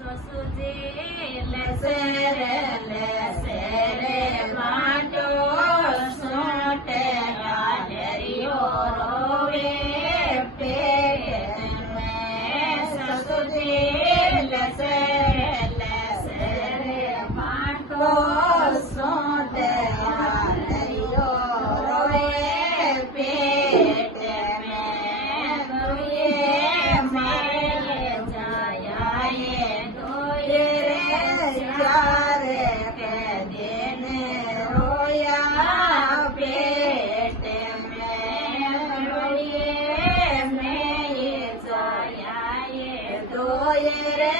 સસુજી લસરે લસરે માટો સોટે ગાલરિયો રોવે પેટ મેં સસુજી લસરે લસરે માટો સોટે ગાલરિયો રોવે પેટ મેં દુએ મારે જાયા દુએ રે ચારે કે દેને રોયા પેટ મેં રોયે મેં જાયા દુએ રે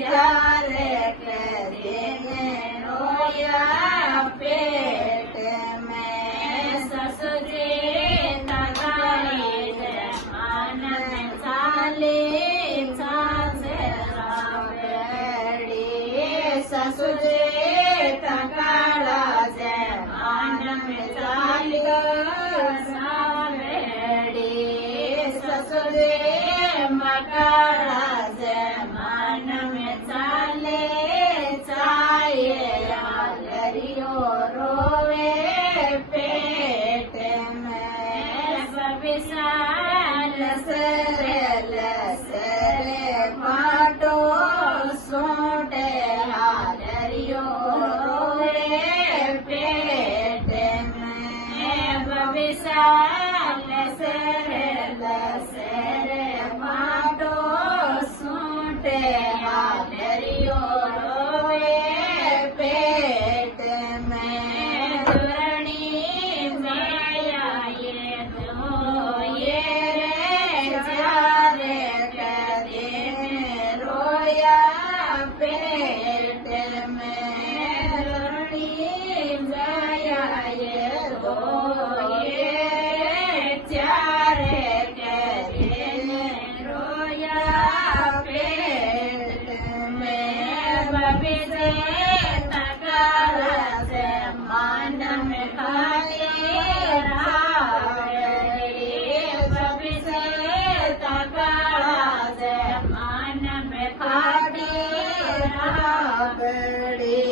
ચારે કે દેને રોયા પેટ મેં સસુજી તગાળી દે આનંદ ચાલે ચાસે રાવડી સસુજી તગાળા જે આનંદ ચાલ્યો સાવડી સસુજી મકાળા જે માનવ ચાલે ચાયે આલરિયો રોવે પેટ મેં બબીસા લસરે લસરે માટો સોટે આલરિયો રોવે પેટ મેં બબીસા લસરે લસરે માટો સોટે આલરિયો રોવે પેટ મેં ધરણી માયાએ ધોયે રે ચારે કદે રોયા પેટ મેં ધરણી માયાએ ધોયે ચારે કદે રોયા પેટ મેં બબીસે તકાળા છે માનવ ખાલી રાવડી બબીસે તકાળા છે માનવ ખાલી રાવડી